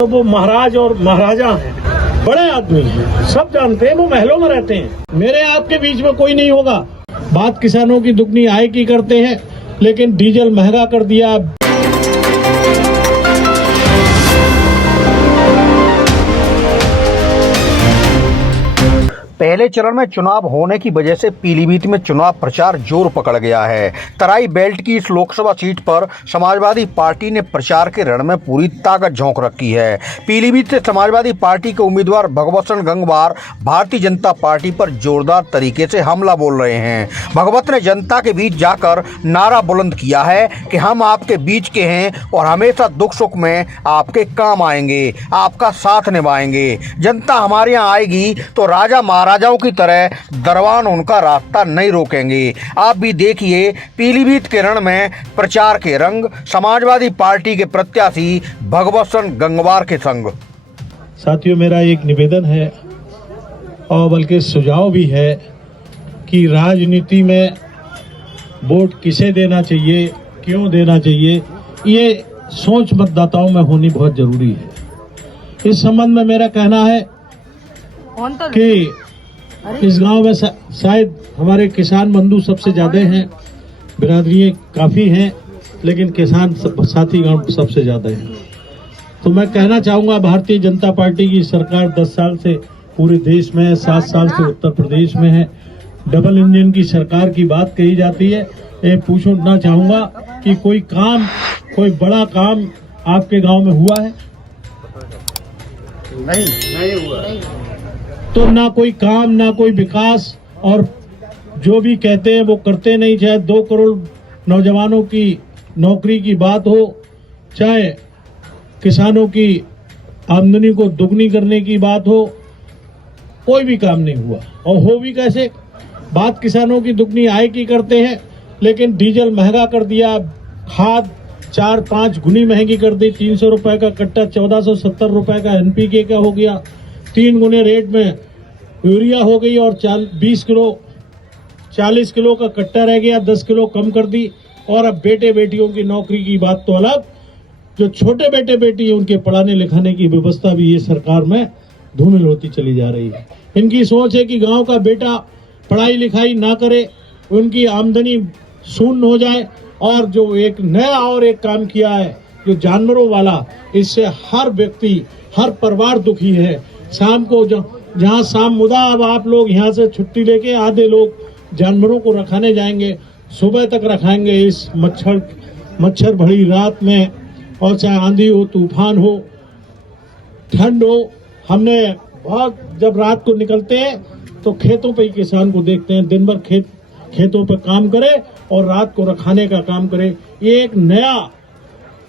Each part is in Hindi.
तो वो महाराज और महाराजा हैं, बड़े आदमी हैं, सब जानते हैं, वो महलों में रहते हैं। मेरे आपके बीच में कोई नहीं होगा। बात किसानों की दुगनी आय की करते हैं, लेकिन डीजल महंगा कर दिया। पहले चरण में चुनाव होने की वजह से पीलीभीत में चुनाव प्रचार जोर पकड़ गया है। तराई बेल्ट की इस लोकसभा सीट पर समाजवादी पार्टी ने प्रचार के रण में पूरी ताकत झोंक रखी है। पीलीभीत से समाजवादी पार्टी के उम्मीदवार भगवत गंगवार भारतीय जनता पार्टी पर जोरदार तरीके से हमला बोल रहे हैं। भगवत ने जनता के बीच जाकर नारा बुलंद किया है कि हम आपके बीच के हैं और हमेशा दुख सुख में आपके काम आएंगे, आपका साथ निभाएंगे। जनता हमारे यहाँ आएगी तो राजा महाराजाओं की तरह दरबान उनका रास्ता नहीं रोकेंगे। आप भी देखिए पीलीभीत के रण में प्रचार के रंग समाजवादी पार्टी के प्रत्याशी भगवत गंगवार के संग। साथियों, मेरा एक निवेदन है और बल्कि सुझाव भी है कि राजनीति में वोट किसे देना चाहिए, क्यों देना चाहिए, ये सोच मतदाताओं में होनी बहुत जरूरी है। इस संबंध में मेरा कहना है कि इस गांव में शायद हमारे किसान बंधु सबसे ज्यादा हैं, बिरादरी काफी हैं, लेकिन किसान साथी गांव सबसे ज्यादा हैं। तो मैं कहना चाहूंगा, भारतीय जनता पार्टी की सरकार 10 साल से पूरे देश में है, 7 साल से उत्तर प्रदेश में है। डबल इंजन की सरकार की बात कही जाती है। ये पूछना चाहूंगा कि कोई बड़ा काम आपके गांव में हुआ है? नहीं हुआ। तो ना कोई काम, ना कोई विकास, और जो भी कहते हैं वो करते नहीं। चाहे 2 करोड़ नौजवानों की नौकरी की बात हो, चाहे किसानों की आमदनी को दुगनी करने की बात हो, कोई भी काम नहीं हुआ। और हो भी कैसे? बात किसानों की दुगनी आय की करते हैं, लेकिन डीजल महंगा कर दिया, खाद 4-5 गुनी महंगी कर दी। 300 रुपए का कट्टा 1470 रुपए का एनपीके का हो गया। 3 गुने रेट में यूरिया हो गई और 40 किलो का कट्टा रह गया, 10 किलो कम कर दी। और अब बेटे बेटियों की नौकरी की बात तो अलग, जो छोटे बेटे बेटी है उनके पढ़ाने लिखाने की व्यवस्था भी ये सरकार में धूमिल होती चली जा रही है। इनकी सोच है कि गांव का बेटा पढ़ाई लिखाई ना करे, उनकी आमदनी शून्य हो जाए। और जो एक नया और एक काम किया है जो जानवरों वाला, इससे हर व्यक्ति, हर परिवार दुखी है। शाम को जहाँ शाम मुदा, अब आप लोग यहाँ से छुट्टी लेके आधे लोग जानवरों को रखाने जाएंगे, सुबह तक रखाएंगे इस मच्छर भरी रात में। और चाहे आंधी हो, तूफान हो, ठंड हो, हमने बहुत, जब रात को निकलते हैं तो खेतों पे ही किसान को देखते हैं। दिन भर खेतों पे काम करे और रात को रखाने का काम करे। ये एक नया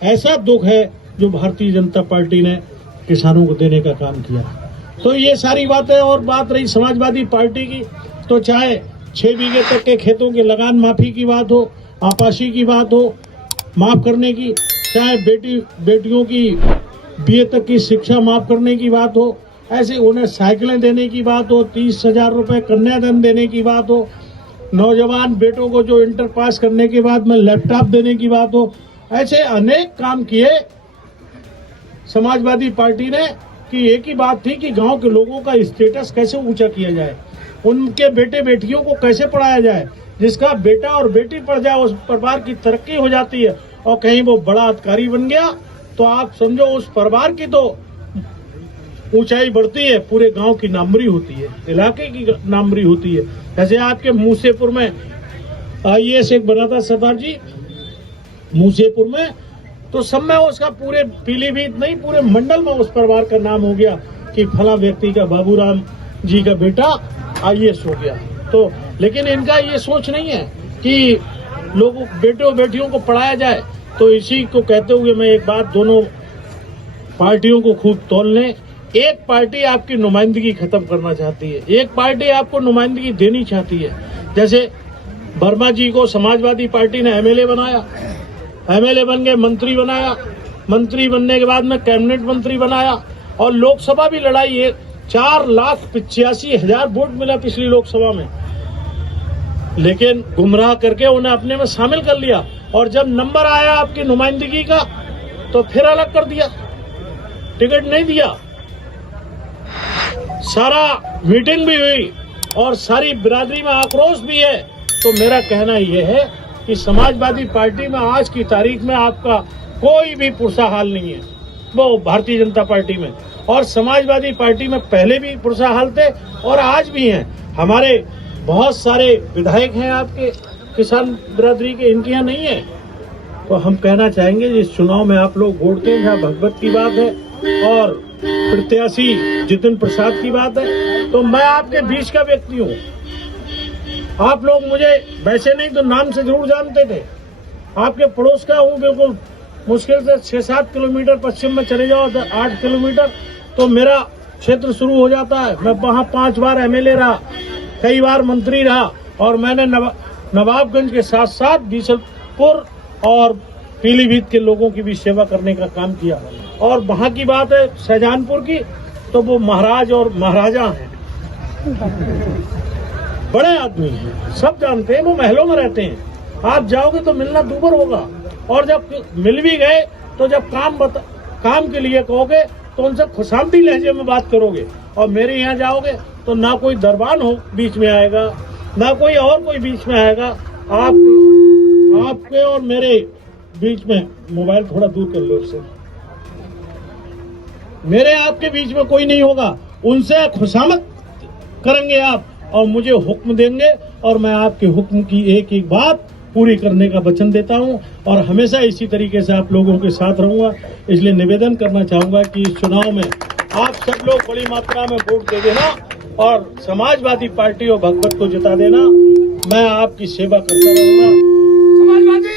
ऐसा दुख है जो भारतीय जनता पार्टी ने किसानों को देने का काम किया। तो ये सारी बातें। और बात रही समाजवादी पार्टी की, तो चाहे 6 बीघे तक के खेतों की लगान माफी की बात हो, आपाशी की बात हो, माफ करने की, चाहे बेटियों की BA तक की शिक्षा माफ करने की बात हो, ऐसे उन्हें साइकिलें देने की बात हो, 30,000 रुपए कन्यादान देने की बात हो, नौजवान बेटों को जो इंटर पास करने के बाद में लैपटॉप देने की बात हो, ऐसे अनेक काम किए समाजवादी पार्टी ने। कि एक ही बात थी कि गांव के लोगों का स्टेटस कैसे ऊंचा किया जाए, उनके बेटे बेटियों को कैसे पढ़ाया जाए। जिसका बेटा और बेटी पढ़ जाए उस परिवार की तरक्की हो जाती है। और कहीं वो बड़ा अधिकारी बन गया तो आप समझो उस परिवार की तो ऊंचाई बढ़ती है, पूरे गांव की नामवरी होती है, इलाके की नामवरी होती है। जैसे आपके मूसेपुर में IAS एक बना था सरदार जी मूसेपुर में, तो सब में उसका पूरे पीलीभीत नहीं पूरे मंडल में उस परिवार का नाम हो गया कि फला व्यक्ति का, बाबूराम जी का बेटा IAS हो गया। तो लेकिन इनका ये सोच नहीं है कि लोगों बेटों बेटियों को पढ़ाया जाए। तो इसी को कहते हुए मैं एक बात दोनों पार्टियों को खूब तौल लें। एक पार्टी आपकी नुमाइंदगी खत्म करना चाहती है, एक पार्टी आपको नुमाइंदगी देनी चाहती है। जैसे वर्मा जी को समाजवादी पार्टी ने MLA बनाया, MLA बन गए, मंत्री बनाया, मंत्री बनने के बाद में कैबिनेट मंत्री बनाया और लोकसभा भी लड़ाई है। 4,85,000 वोट मिला पिछली लोकसभा में, लेकिन गुमराह करके उन्हें अपने में शामिल कर लिया। और जब नंबर आया आपकी नुमाइंदगी का तो फिर अलग कर दिया। टिकट नहीं दिया। सारा मीटिंग भी हुई और सारी बिरादरी में आक्रोश भी है। तो मेरा कहना यह है कि समाजवादी पार्टी में आज की तारीख में आपका कोई भी पुरसा हाल नहीं है, वो भारतीय जनता पार्टी में। और समाजवादी पार्टी में पहले भी पुरसा हाल थे और आज भी हैं। हमारे बहुत सारे विधायक हैं आपके किसान बिरादरी के, इनके यहाँ नहीं है। तो हम कहना चाहेंगे इस चुनाव में आप लोग वोट दें, जहाँ भगवत की बात है और प्रत्याशी जितिन प्रसाद की बात है। तो मैं आपके बीच का व्यक्ति हूँ। आप लोग मुझे वैसे नहीं तो नाम से जरूर जानते थे। आपके पड़ोस का हूँ बिल्कुल। मुश्किल से 6-7 किलोमीटर पश्चिम में चले जाओ, 8 किलोमीटर तो मेरा क्षेत्र शुरू हो जाता है। मैं वहाँ 5 बार एमएलए रहा, कई बार मंत्री रहा और मैंने नवाबगंज के साथ साथ बीसलपुर और पीलीभीत के लोगों की भी सेवा करने का काम किया। और वहाँ की बात है शाहजहानपुर की, तो वो महाराज और महाराजा हैं, बड़े आदमी हैं, सब जानते हैं, वो महलों में रहते हैं। आप जाओगे तो मिलना दूभर होगा। और जब मिल भी गए तो जब काम के लिए कहोगे तो उनसे खुशामदी लहजे में बात करोगे। और मेरे यहाँ जाओगे तो ना कोई दरबान हो बीच में आएगा, ना कोई और कोई बीच में आएगा। आपके और मेरे बीच में, मोबाइल थोड़ा दूर कर लो उससे, मेरे आपके बीच में कोई नहीं होगा। उनसे खुशामद करेंगे आप और मुझे हुक्म देंगे और मैं आपके हुक्म की एक एक बात पूरी करने का वचन देता हूं और हमेशा इसी तरीके से आप लोगों के साथ रहूंगा। इसलिए निवेदन करना चाहूंगा कि इस चुनाव में आप सब लोग बड़ी मात्रा में वोट दे देना और समाजवादी पार्टी और भगवत को जिता देना। मैं आपकी सेवा करता रहूंगा। समाजवादी